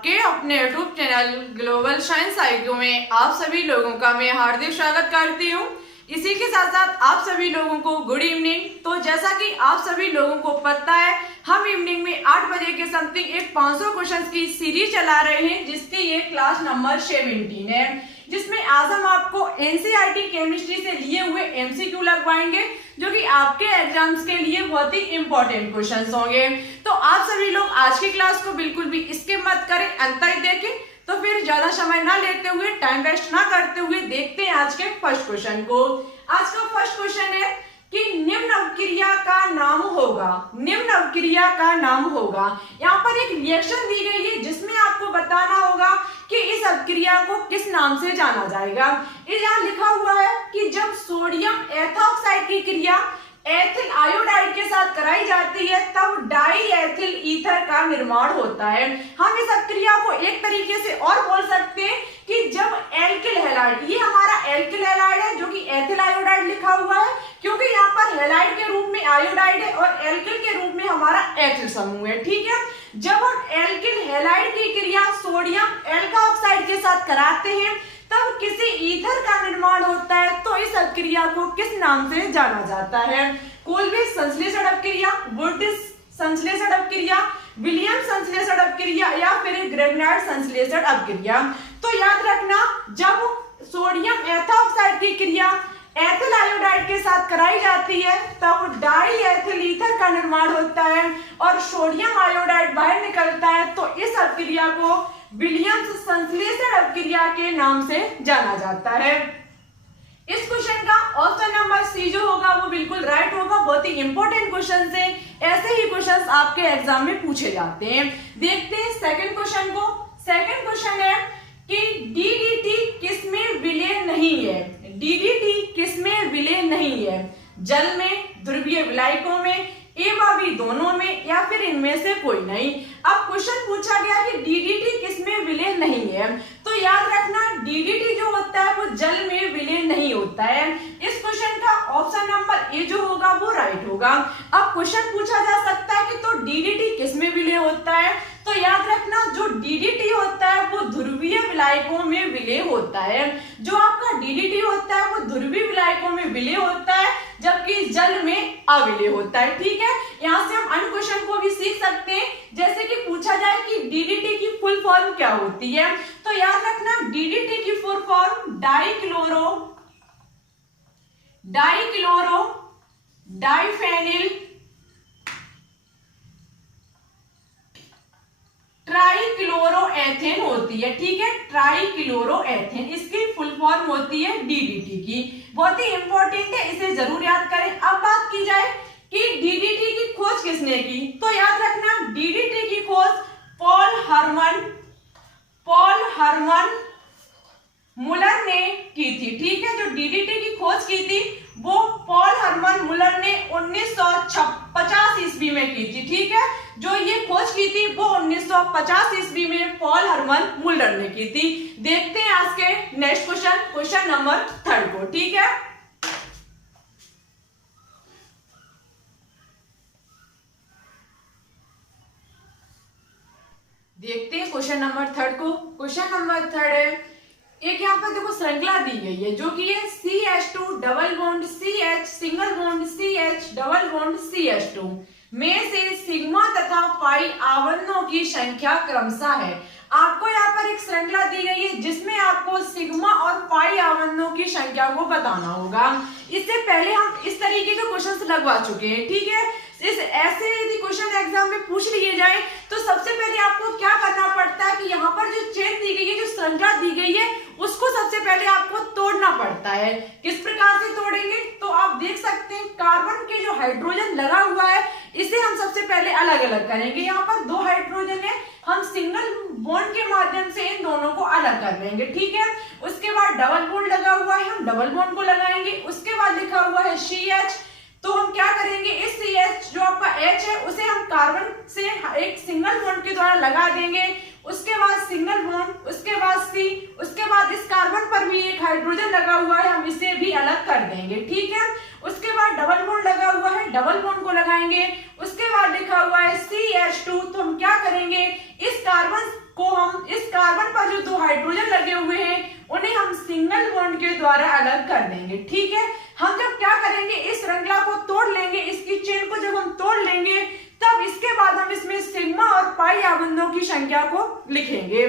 आपके अपने YouTube channel global science IQ में आप सभी लोगों का मैं हार्दिक स्वागत करती हूँ। इसी के साथ साथ आप सभी लोगों को गुड इवनिंग। तो जैसा कि आप सभी लोगों को पता है, हम इवनिंग में 8 बजे के समथिंग एक 500 क्वेश्चंस की सीरीज चला रहे हैं, जिसकी ये क्लास नंबर 17 है, जिसमें आज हम आपको NCERT केमिस्ट्री से लिए हुए MCQ लगवाएंगे, जो कि आपके एग्जाम्स के लिए बहुत ही इंपॉर्टेंट क्वेश्चंस होंगे। तो आप सभी लोग आज की क्लास को बिल्कुल भी स्किप मत करें, अंत तक देखें। तो फिर ज्यादा समय ना लेते हुए, टाइम वेस्ट ना करते हुए देखते हैं आज के फर्स्ट क्वेश्चन को। आज का फर्स्ट क्वेश्चन है कि निम्न अवक्रिया का नाम होगा। निम्न अवक्रिया का नाम होगा। यहाँ पर एक रिएक्शन दी गई है, जिसमें आपको बताना होगा कि इस अवक्रिया को किस नाम से जाना जाएगा। यहाँ लिखा हुआ है कि जब सोडियम एथॉक्साइड की क्रिया एथिल आयोडाइड के साथ कराई जाती है, तब डाई एथिल ईथर का निर्माण होता है। हम इस अवक्रिया को एक तरीके से और बोल सकते हैं कि जब एल्किल हैलाइड, ये हमारा एल्किल हैलाइड है जो कि एथिल आयोडाइड लिखा हुआ है, क्योंकि यहाँ पर हैलाइड के रूप में आयोडाइड है और एल्किल के रूप में हमारा एथिल समूह है। ठीक है, जब हम एल्किल हैलाइड की क्रिया सोडियम एल्का ऑक्साइड के साथ कराते हैं, तब किसी ईथर का निर्माण होता है। तो इस अवक्रिया को किस नाम से जाना जाता है? कोल्बे संश्लेषण अवक्रिया, वुडिस संश्लेषण अवक्रिया, विलियम संश्लेषण अवक्रिया या फिर ग्रेगनार्ड संश्लेषण अवक्रिया। तो याद रखना, जब सोडियम एथॉक्साइड की क्रिया एथिल आयोडाइड के साथ कराई जाती है, तब डाई एथिल ईथर का निर्माण होता है और सोडियम आयोडाइड बाहर निकलता है। तो इस अवक्रिया को विलियम्स संश्लेषण अवक्रिया के नाम से जाना जाता है। इस क्वेश्चन का ऑप्शन नंबर सी जो होगा वो बिल्कुल राइट होगा। बहुत ही इंपॉर्टेंट क्वेश्चन है, ऐसे ही क्वेश्चंस आपके एग्जाम में पूछे जाते हैं। देखते हैं सेकंड क्वेश्चन को। सेकंड क्वेश्चन है कि DDT किसमें विलय नहीं है? DDT किसमें विलय नहीं है? जल में, ध्रुवीय विलायकों में, एवं भी दोनों में, या फिर इनमें से कोई नहीं। अब क्वेश्चन पूछा गया कि DDT किसमें विलय नहीं है, तो याद रखना DDT जो होता है वो जल में विलय नहीं होता है। इस क्वेश्चन का ऑप्शन नंबर ए जो होगा वो राइट होगा। अब क्वेश्चन पूछा जा सकता है कि तो DDT किसमें विलय होता है, तो याद रखना जो DDT होता है वो ध्रुवीय विलायकों में विलय होता है। जो आपका DDT होता है वो ध्रुवीय विलायकों में विलय होता है, जबकि जल में अविलय होता है। ठीक है, यहाँ से हम अन्य क्वेश्चन को भी सीख सकते हैं, जैसे कि पूछा जाए कि DDT की फुल फॉर्म क्या होती है, तो याद रखना DDT की फुल फॉर्म डाइक्लोरो डाइफेनिल ट्राइक्लोरोएथेन होती है। ठीक है, ट्राइक्लोरोएथेन इसकी फुल फॉर्म होती है DDT की। बहुत ही इंपॉर्टेंट है, इसे जरूर याद करें। अब बात की जाए कि DDT की खोज किसने की, तो याद रखना DDT की खोज पॉल हरमन मुलर ने की थी। ठीक है, जो DDT की खोज की थी वो पॉल हरमन मुलर ने 1950 ईस्वी में की थी। ठीक है, जो ये खोज की थी वो 1950 ईस्वी में पॉल हरमन मुलर ने की थी। देखते हैं आज के नेक्स्ट क्वेश्चन नंबर 3 को। ठीक है, देखते हैं क्वेश्चन नंबर 3 को। क्वेश्चन नंबर 3 है, एक यहाँ पर देखो श्रृंखला दी गई है, जो कि है CH2 double bond CH single bond CH double bond CH2 में से सिग्मा तथा पाई आवरणों की संख्या क्रमशः है। आपको यहाँ पर एक श्रृंखला दी गई है, जिसमें आपको सिग्मा और पाई आवरणों की संख्या को बताना होगा। इससे पहले हम इस तरीके के क्वेश्चन लगवा चुके हैं। ठीक है, इस ऐसे यदि क्वेश्चन एग्जाम में पूछ लिए जाए, तो सबसे पहले आपको क्या करना पड़ता है कि यहाँ पर जो चेन दी गई है, जो श्रृंखला दी गई है, उसको सबसे पहले आपको तोड़ना पड़ता है। किस प्रकार से तोड़ेंगे, तो आप देख सकते हैं कार्बन के जो हाइड्रोजन लगा हुआ है, इसे हम सबसे पहले अलग अलग करेंगे। यहाँ पर 2 हाइड्रोजन है, हम सिंगल बॉन्ड के माध्यम से इन दोनों को अलग कर लेंगे। ठीक है, उसके बाद डबल बॉन्ड लगा हुआ है, हम डबल बॉन्ड को लगाएंगे। उसके बाद लिखा हुआ है CH, तो हम क्या करेंगे, इस CH जो आपका H है उसे हम कार्बन से एक सिंगल बॉन्ड के द्वारा लगा देंगे। उसके बाद सिंगल बॉन्ड, उसके बाद C, उसके बाद इस कार्बन पर भी एक हाइड्रोजन लगा हुआ है, हम इसे भी अलग कर देंगे। ठीक है, उसके बाद डबल बॉन्ड लगा हुआ है, डबल बॉन्ड को लगाएंगे। उसके बाद लिखा हुआ है CH2, तो हम क्या करेंगे, इस कार्बन को हम इस कार्बन पर जो 2 हाइड्रोजन लगे हुए हैं उन्हें हम सिंगल बॉन्ड के द्वारा अलग कर देंगे। ठीक है, हम जब क्या करेंगे, इस श्रृंखला को तोड़ लेंगे, इसकी चेन को जब हम तोड़ लेंगे तब इसके बाद हम इसमें सिग्मा और पाई आबंधों की संख्या को लिखेंगे।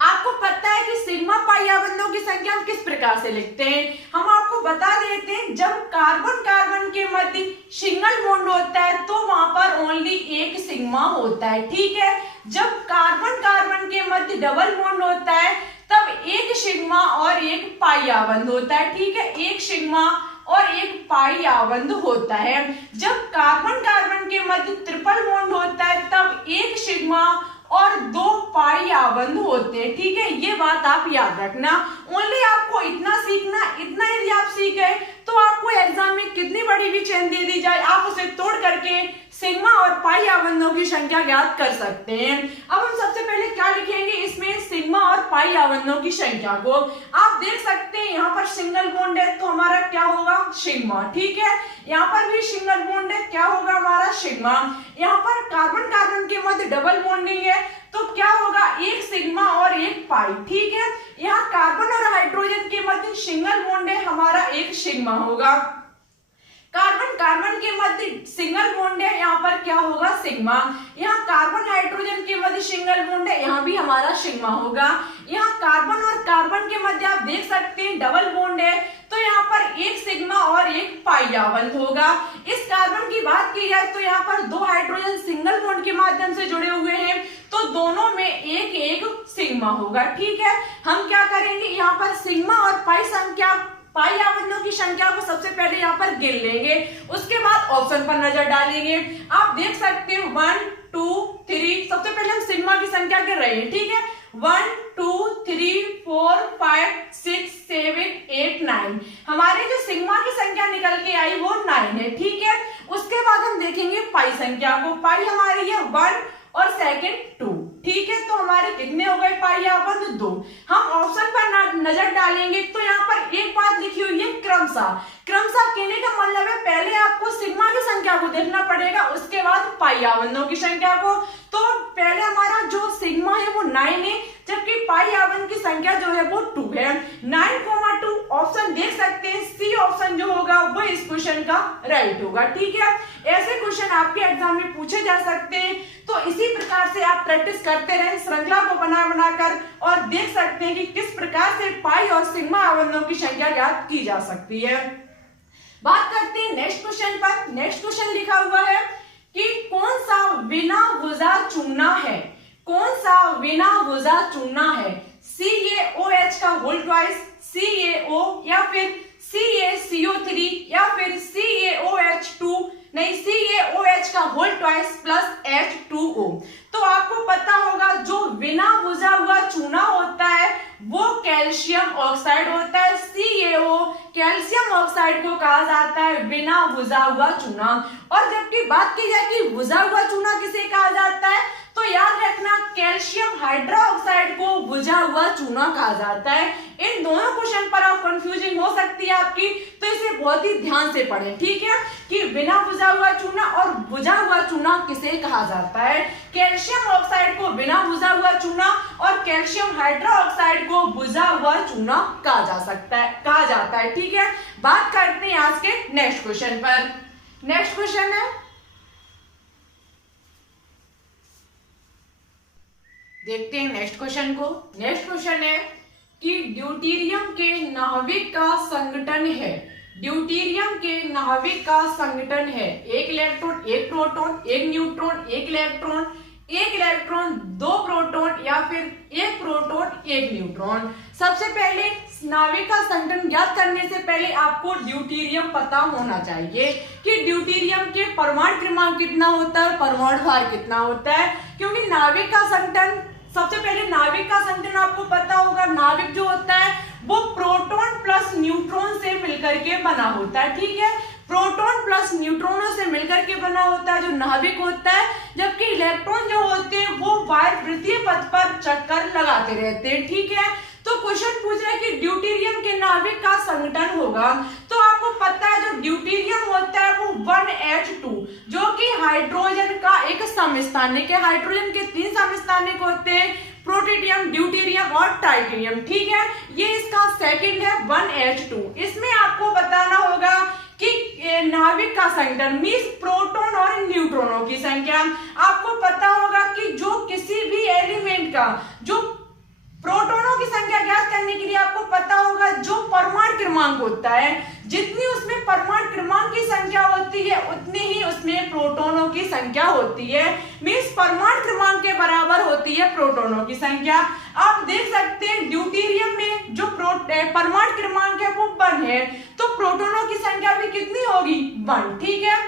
आपको पता है कि सिग्मा पाई आबंधों की संख्या हम किस प्रकार से लिखते हैं, हम आपको बता देते हैं। जब कार्बन कार्बन के मध्य सिंगल बॉन्ड होता है तो वहां पर ओनली एक सिग्मा होता है। ठीक है, जब कार्बन कार्बन के मध्य डबल बॉन्ड होता है तब एक सिग्मा और एक पाई आबंध होता है। ठीक है, एक सिग्मा और एक पाई आबंध होता है। जब कार्बन कार्बन के मध्य ट्रिपल बॉन्ड होता है तब एक सिग्मा और 2 पाई आबंध होते हैं। ठीक है, ये बात आप याद रखना। ओनली आपको इतना सीखना, इतना यदि आप सीख गए तो आपको एग्जाम में कितनी बड़ी भी चेन दे दी जाए आप उसे तोड़ करके सिग्मा और पाई आबंधों की संख्या ज्ञात कर सकते हैं। अब हम सबसे पहले क्या लिखेंगे, इसमें सिग्मा और पाई आबंधों की संख्या को आप देख सकते हैं। यहाँ पर सिंगल बॉन्ड है तो हमारा क्या होगा, सिग्मा। ठीक है, यहाँ पर भी सिंगल बॉन्ड है, क्या होगा हमारा सिग्मा। यहाँ पर कार्बन कार्बन के मध्य डबल बॉन्डिंग है तो क्या होगा, एक सिग्मा और एक पाई। ठीक है, यहाँ कार्बन और हाइड्रोजन के मध्य सिंगल बॉन्ड है, हमारा एक सिग्मा होगा। कार्बन कार्बन के मध्य सिंगल बॉन्ड है, यहाँ पर क्या होगा, सिग्मा। यहाँ कार्बन हाइड्रोजन के मध्य सिंगल बॉन्ड है, यहाँ भी हमारा सिग्मा होगा। यहाँ कार्बन और कार्बन के मध्य आप देख सकते हैं डबल बॉन्ड है तो यहाँ पर एक सिग्मा और एक पाई आबंध होगा। इस कार्बन की बात की जाए तो यहाँ पर 2 हाइड्रोजन सिंगल बॉन्ड के माध्यम से जुड़े हुए हैं तो दोनों में एक एक सिग्मा होगा। ठीक है, हम क्या करेंगे, यहाँ पर सिग्मा और पाई आबंधों की संख्या को सबसे पहले यहाँ पर गिन लेंगे, उसके बाद ऑप्शन पर नजर डालेंगे। आप देख सकते हैं 1 2 3, सबसे पहले हम सिग्मा की संख्या गिन रहे हैं। ठीक है, 1 2 3 4 5 6 7 8 9, हमारे जो सिग्मा की संख्या निकल के आई वो 9 है। ठीक है, उसके बाद हम देखेंगे पाई संख्या को, पाई हमारी है 1 और सेकंड 2। ठीक है, तो हमारे कितने हो गए पाई आबंध, 2। हम ऑप्शन पर नजर डालेंगे तो यहाँ पर एक बात लिखी हुई है क्रमशः। कहने का मतलब है पहले आपको सिग्मा की संख्या को देखना पड़ेगा, उसके बाद पाई आबंधों की संख्या को। तो पहले हमारा जो सिग्मा है वो 9 है, जबकि पाई आबंध की संख्या जो है वो 2 है। 9,2 ऑप्शन देख सकते हैं, सी ऑप्शन जो होगा वो इस क्वेश्चन का राइट होगा। ठीक है, ऐसे क्वेश्चन आपके एग्जाम में पूछे जा सकते हैं, तो इसी प्रकार से आप प्रैक्टिस करते रहें श्रृंखला को बना कर और देख सकते हैं कि किस प्रकार से पाई और सिग्मा आबंधों की संख्या ज्ञात की जा सकती है। बात करते हैं नेक्स्ट क्वेश्चन पर। नेक्स्ट क्वेश्चन लिखा हुआ है कि कौन सा बिना भुजा चूना है, कौन सा बिना भुजा चूना है, CaOH का होल ट्वाइस, CaO या फिर CaCO3 या फिर CaOH2, नहीं CaOH का होल ट्वाइस प्लस H2O। तो आपको पता होगा जो बिना भुजा हुआ चूना होता है वो कैल्शियम ऑक्साइड होता है। CaO कैल्शियम ऑक्साइड को कहा जाता है बिना भुजा हुआ चूना। और जबकि बात की जाए कि भुजा हुआ चूना किसे कहा जाता है तो याद रखना कैल्शियम हाइड्रोक्साइड को भुजा हुआ चूना कहा जाता है। इन दोनों क्वेश्चन पर आप कंफ्यूजिंग हो सकती है आपकी, तो इसे बहुत ही ध्यान से पढ़ें। ठीक है, कि बिना भुजा हुआ चूना और भुजा हुआ चूना किसे कहा जाता है। कैल्शियम ऑक्साइड को बिना भुजा हुआ चूना और कैल्शियम हाइड्रोक्साइड को भुजा हुआ चूना कहा जाता है। ठीक है, बात करते हैं आज के नेक्स्ट क्वेश्चन पर। नेक्स्ट क्वेश्चन है, देखते हैं नेक्स्ट क्वेश्चन को। नेक्स्ट क्वेश्चन है कि ड्यूटेरियम के नाभिक का संगठन है, ड्यूटेरियम के नाभिक का संगठन है, एक इलेक्ट्रॉन एक प्रोटॉन एक न्यूट्रॉन एक इलेक्ट्रॉन 2 प्रोटॉन या फिर एक प्रोटॉन एक न्यूट्रॉन। सबसे पहले नाभिक का संगठन ज्ञात करने से पहले आपको ड्यूटेरियम पता होना चाहिए कि ड्यूटेरियम के परमाणु क्रमांक कितना होता है, परमाणु भार कितना होता है। क्योंकि नाभिक का संगठन, सबसे पहले नाभिक का संगठन आपको पता होगा, नाभिक जो होता है वो प्रोटॉन प्लस न्यूट्रॉन से मिलकर के बना होता है। ठीक है, प्रोटॉन प्लस न्यूट्रॉनों से मिलकर के बना होता है जो नाभिक होता है, जबकि इलेक्ट्रॉन जो होते हैं वो वायवृत्तीय पथ पर चक्कर लगाते रहते हैं। ठीक है, तो क्वेश्चन पूछ रहा है कि ड्यूटेरियम के नाभिक का संगठन होगा, तो आपको पता है जो ड्यूटेरियम होता है वो 1H2 जो कि हाइड्रोजन का एक समस्थानिक है। हाइड्रोजन के 3 समस्थानिक होते हैं, प्रोटिडियम, ड्यूटेरियम और ट्राइटिनियम। ठीक है, ये इसका सेकंड है 1H2। इसमें आपको बताना होगा कि नाभिक का संख्या मींस प्रोटॉन और न्यूट्रॉनों की संख्या। आपको पता होगा कि जो किसी भी एलिमेंट का जो प्रोटॉनों की संख्या ज्ञात करने के लिए आपको पता होगा जो परमाणु क्रमांक होता है, जितनी उसमें परमाणु क्रमांक की संख्या होती है उतनी ही उसमें प्रोटॉनों की संख्या होती है। मींस परमाणु क्रमांक के बराबर होती है प्रोटॉनों की संख्या। आप देख सकते हैं ड्यूटेरियम में जो परमाणु क्रमांक है वो 1 है, तो प्रोटॉनों की संख्या भी कितनी होगी? 1। ठीक है,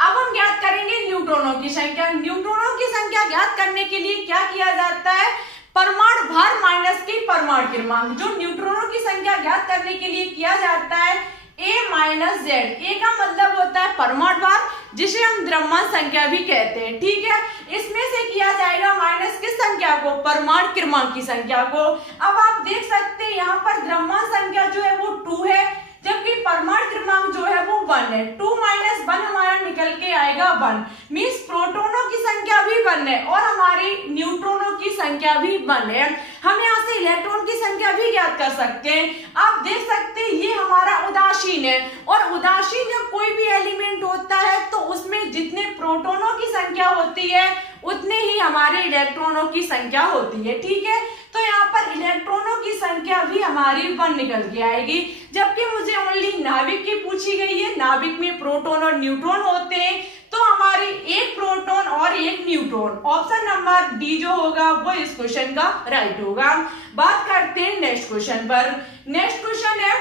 अब हम ज्ञात करेंगे न्यूट्रॉनों की संख्या। न्यूट्रॉनों की संख्या ज्ञात करने के लिए क्या किया जाता है? परमाणु भार माइनस की परमाणु क्रमांक। जो न्यूट्रॉनों की संख्या ज्ञात करने के लिए किया जाता है A माइनस जेड। ए का मतलब होता है परमाणु भार, जिसे हम द्रव्यमान संख्या भी कहते हैं। ठीक है, इसमें से किया जाएगा माइनस किस संख्या को? परमाणु क्रमांक की संख्या को। अब आप देख सकते हैं यहाँ पर द्रव्यमान संख्या जो है वो 2 है, जबकि परमाणु क्रमांक जो है वो 1 है। 2 माइनस 1 हमारा निकल के आएगा 1। मींस प्रोटॉनों की संख्या भी 1 है और हमारी न्यूट्रॉनों की संख्या भी 1 है। हम यहाँ से इलेक्ट्रॉन की संख्या भी ज्ञात कर सकते हैं। आप देख सकते हैं ये हमारा उदासीन है, और उदासीन जब कोई भी एलिमेंट होता है तो उसमें जितने प्रोटॉनों की संख्या होती है उतने ही हमारे इलेक्ट्रॉनों की संख्या होती है। ठीक है, तो यहाँ पर इलेक्ट्रॉनों की संख्या भी हमारी 1 निकल के आएगी, जबकि मुझे ओनली नाभिक की पूछी गई है। नाभिक में प्रोटॉन और न्यूट्रॉन होते हैं, तो हमारी एक प्रोटॉन और एक न्यूट्रॉन। ऑप्शन नंबर डी जो होगा वो इस क्वेश्चन का राइट होगा। बात करते हैं नेक्स्ट क्वेश्चन पर। नेक्स्ट क्वेश्चन है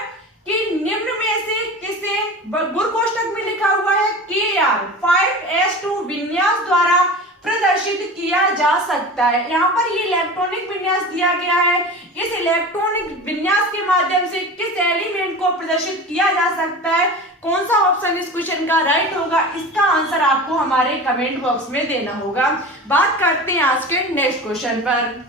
कि निम्न में से किसे गुण कोष्ठक में लिखा हुआ है Kr 5s2 विन्यास द्वारा प्रदर्शित किया जा सकता है। यहाँ पर ये इलेक्ट्रॉनिक विन्यास दिया गया है। इस इलेक्ट्रॉनिक विन्यास के माध्यम से किस एलिमेंट को प्रदर्शित किया जा सकता है? कौन सा ऑप्शन इस क्वेश्चन का राइट होगा? इसका आंसर आपको हमारे कमेंट बॉक्स में देना होगा। बात करते हैं आज के नेक्स्ट क्वेश्चन पर।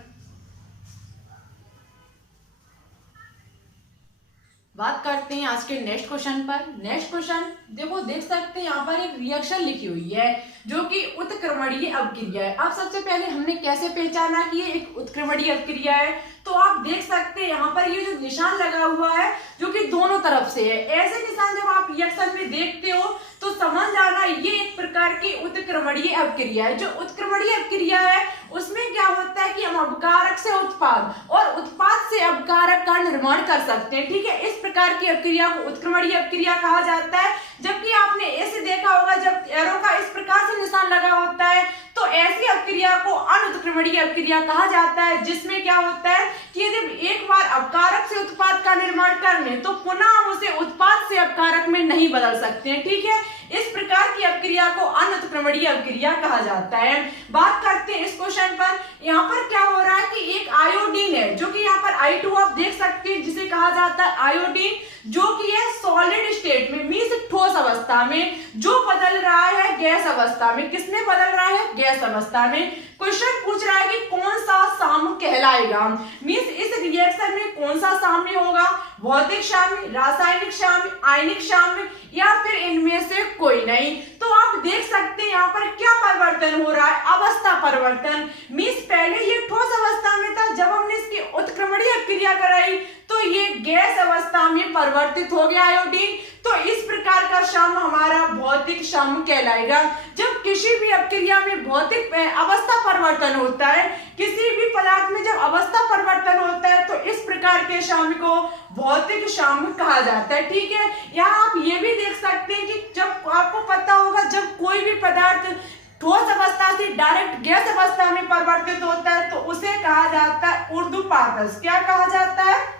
बात करते हैं आज के नेक्स्ट क्वेश्चन पर। नेक्स्ट क्वेश्चन देखो, देख सकते हैं यहाँ पर एक रिएक्शन लिखी हुई है जो कि उत्क्रमणीय अभिक्रिया है। अब सबसे पहले हमने कैसे पहचाना कि ये एक उत्क्रमणीय अभिक्रिया है? तो आप देख सकते हैं यहाँ पर ये जो निशान लगा हुआ है जो कि दोनों तरफ से है। ऐसे निशान जब आप रिएक्शन में देखते हो तो समझ जाना ये एक प्रकार की उत्क्रमणीय अभिक्रिया है। जो उत्क्रमणीय अभिक्रिया है उसमें क्या होता है कि हम अपकारक से उत्पाद और उत्पाद से अपकारक का निर्माण कर सकते हैं। ठीक है, इस प्रकार की अभिक्रिया को उत्क्रमणीय अभिक्रिया कहा जाता है। जबकि आपने ऐसे देखा होगा जब एरो का इस प्रकार से निशान लगा होता है तो ऐसी अभिक्रिया को अनुत्क्रमणीय अभिक्रिया कहा जाता है, जिसमें क्या होता है कि यदि एक बार अपकारक से उत्पाद का निर्माण कर लें तो पुनः हम उसे उत्पाद से अपकारक में नहीं बदल सकते हैं। ठीक है, इस प्रकार की अभिक्रिया को अनुत्क्रमणीय अभिक्रिया कहा जाता है। बात करते हैं इस क्वेश्चन पर। यहाँ पर क्या हो रहा है कि एक आयोडीन है जो कि यहाँ पर I2 आप देख सकते हैं, जिसे कहा जाता है आयोडीन, जो कि है सॉलिड स्टेट में मींस ठोस अवस्था में, जो बदल रहा है गैस अवस्था में। किसमें बदल रहा है? गैस अवस्था में। क्वेश्चन पूछ रहा है कि कौन सा साम्य कहलाएगा? मींस इस रिएक्शन में कौन सा साम्य होगा? भौतिक साम्य, रासायनिक साम्य, आयनिक साम्य, या फिर इनमें से कोई नहीं। तो आप देख सकते हैं यहाँ पर क्या परिवर्तन हो रहा है? अवस्था परिवर्तन। मींस पहले ये ठोस अवस्था में था, जब हमने इसकी उत्क्रमणीय अभिक्रिया कराई तो ये गैस अवस्था में परिवर्तित हो गया आयोडीन। तो इस प्रकार का साम्य हमारा भौतिक साम्य कहलाएगा। जब किसी भी अभिक्रिया में भौतिक अवस्था परिवर्तन होता है, किसी भी पदार्थ में जब अवस्था परिवर्तन होता है तो इस प्रकार के साम्य को भौतिक साम्य कहा जाता है। ठीक है, यहाँ आप ये भी देख सकते हैं कि जब आपको पता होगा जब कोई भी पदार्थ ठोस अवस्था से डायरेक्ट गैस अवस्था में परिवर्तित होता है तो उसे कहा जाता है ऊर्ध्वपातन। क्या कहा जाता है?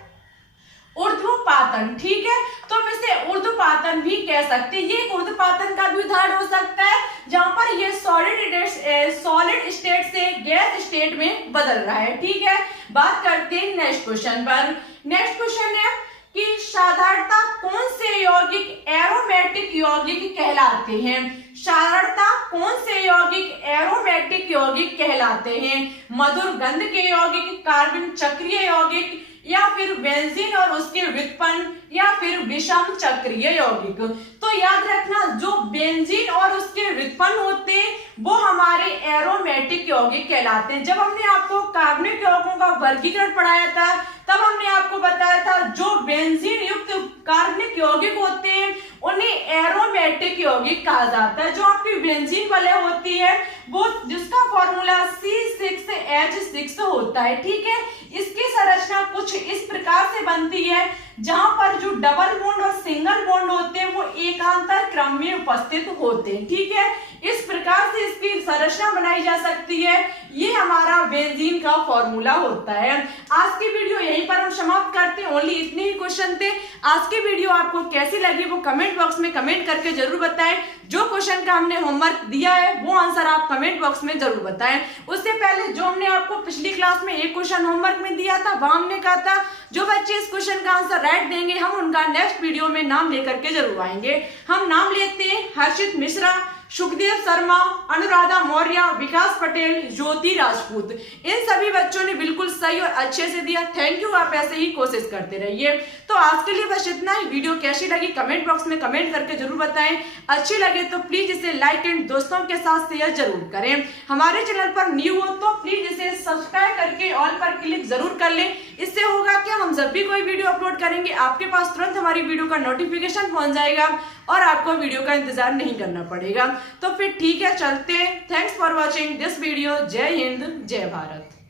ऊर्ध्वपातन। ठीक है, तो हम इसे ऊर्ध्वपातन भी कह सकते हैं। ये एक ऊर्ध्वपातन का भी उदाहरण हो सकता है जहां पर ये सॉलिड स्टेट से गैस स्टेट में बदल रहा है। ठीक है, बात करते हैं नेक्स्ट क्वेश्चन पर। नेक्स्ट क्वेश्चन है कि साधारणतः कौन से यौगिक एरोमेटिक यौगिक कहलाते हैं? साधारणतः कौन से यौगिक एरोमेटिक यौगिक कहलाते हैं? मधुर गंध के यौगिक, कार्बन चक्रीय यौगिक, या फिर बेंजीन और उसके व्युत्पन्न, या फिर विषम चक्रीय यौगिक। तो याद रखना, जो बेंजीन और उसके व्युत्पन्न होते हैं वो हमारे एरोमेटिक यौगिक कहलाते हैं। जब हमने आपको कार्बनिक यौगिकों का वर्गीकरण पढ़ाया था तब हमने आपको बताया था जो बेंजीन युक्त कार्बनिक यौगिक होते हैं उन्हें एरोमेटिक यौगिक कहा जाता है। जो आपकी बेंजीन वाले होती है वो जिसका फॉर्मूला C6H6 होता है, ठीक है। इसकी संरचना कुछ इस प्रकार से बनती है जहां पर जो डबल बॉन्ड और सिंगल बॉन्ड होते हैं वो एकांतर क्रम में उपस्थित होते हैं, ठीक है। इस प्रकार से इसकी संरचना बनाई जा सकती है। ये हमारा बेंजीन का फॉर्मूला होता है। आज की वीडियो यहीं पर हम समाप्त करते हैं। ओनली इतने ही क्वेश्चन थे। आज की वीडियो आपको कैसी लगी वो कमेंट बॉक्स में कमेंट करके जरूर बताएं। जो क्वेश्चन का हमने होमवर्क दिया है वो आंसर आप कमेंट बॉक्स में जरूर बताएं। उससे पहले जो हमने आपको पिछली क्लास में एक क्वेश्चन होमवर्क में दिया था वहां हमने कहा था जो बच्चे इस क्वेश्चन का आंसर राइट देंगे हम उनका नेक्स्ट वीडियो में नाम लेकर के जरूर आएंगे। हम नाम लेते हैं हर्षित मिश्रा, सुखदेव शर्मा, अनुराधा मौर्य, विकास पटेल, ज्योति राजपूत। इन सभी बच्चों ने बिल्कुल सही और अच्छे से दिया। थैंक यू, आप ऐसे ही कोशिश करते रहिए। तो आज के लिए बस इतना ही। वीडियो कैसी लगी कमेंट बॉक्स में कमेंट करके जरूर बताएं। अच्छी लगे तो प्लीज इसे लाइक एंड दोस्तों के साथ शेयर जरूर करें। हमारे चैनल पर न्यू हो तो प्लीज इसे सब्सक्राइब करके ऑल पर क्लिक जरूर कर लें। इससे होगा क्या, हम जब भी कोई वीडियो अपलोड करेंगे आपके पास तुरंत हमारी वीडियो का नोटिफिकेशन पहुंच जाएगा और आपको वीडियो का इंतजार नहीं करना पड़ेगा। तो फिर ठीक है, चलते हैं। Thanks for watching this video. जय हिंद, जय भारत।